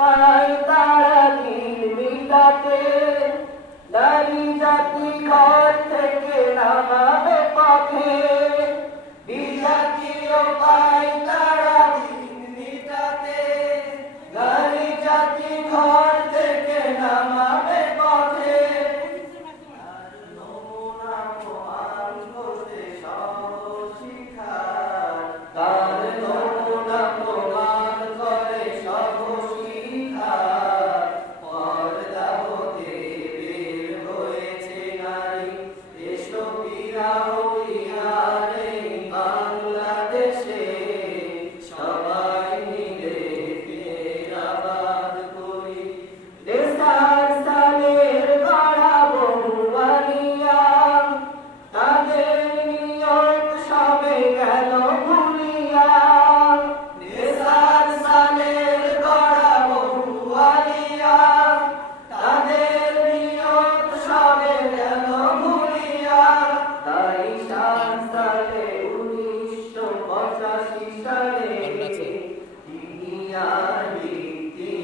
পায় তারা দিন মিলাতে, নারী জাতি ঘর থেকে নামাবে পথে, বিজাতীয় পায় তারা দিন মিটাতে, নারী জাতি ঘর থেকে নামাবে পথে। আর নমুনা প্রমাণ করতে সহশিক্ষার, তার নমুনা প্রমাণ করে সহশিক্ষার, পর্দা হতে বের হয়েছে নারী, এসো পীরা হইয়ারে বাংলাদেশে, সবাই মিলে ফের আবাদ করি। দেশার সালের গড়া বহুবানিয়া, তাদের নিয়ত সবে গেল ভুলিয়া। দেশার সালের গড়া বহুবানিয়া, তাদের নিয়ত সবে গেল ভুলিয়া। তাই সালে 1985 সালে দুনিয়ার ভিত্তি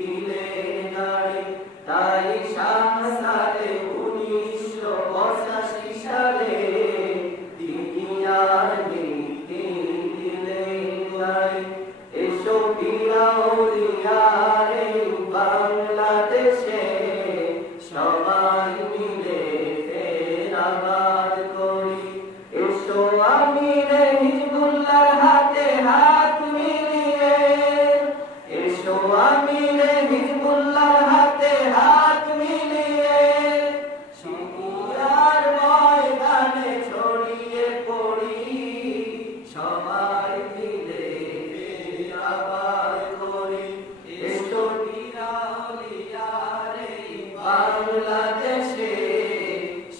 দিলেন নারী। তাই সালে 1985 সালে দুনিয়ার ভিত্তি দিলেন নারী। এসো পীরা আউলিয়ারে বাংলাদেশে, সবাই মিলে ফের আবাদ করি। এসো আমিরে হিজবুল্লাহর হাতে হাত মিলিয়ে, এসো আমিরে হিজবুল্লাহর হাতে হাত মিলিয়ে, শিবিয়ার ময়দানে ছড়িয়ে পড়ি, সবাই মিলে ফের আবাদ করি। এসো পীরা আউলিয়ারে বাংলাদেশে,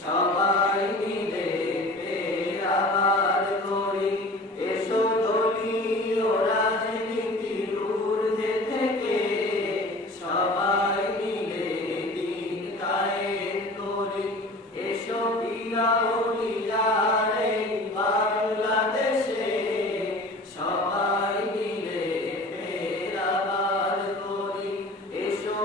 সবাই মিলে ফের আবাদ করি। এসো দলীয় রাজনীতির ঊর্ধ্বে থেকে, সবাই মিলে দিন কায়েম করি। এসো পীরা আউলিয়ারে বাংলাদেশে, সবাই মিলে ফের আবাদ করি। এসো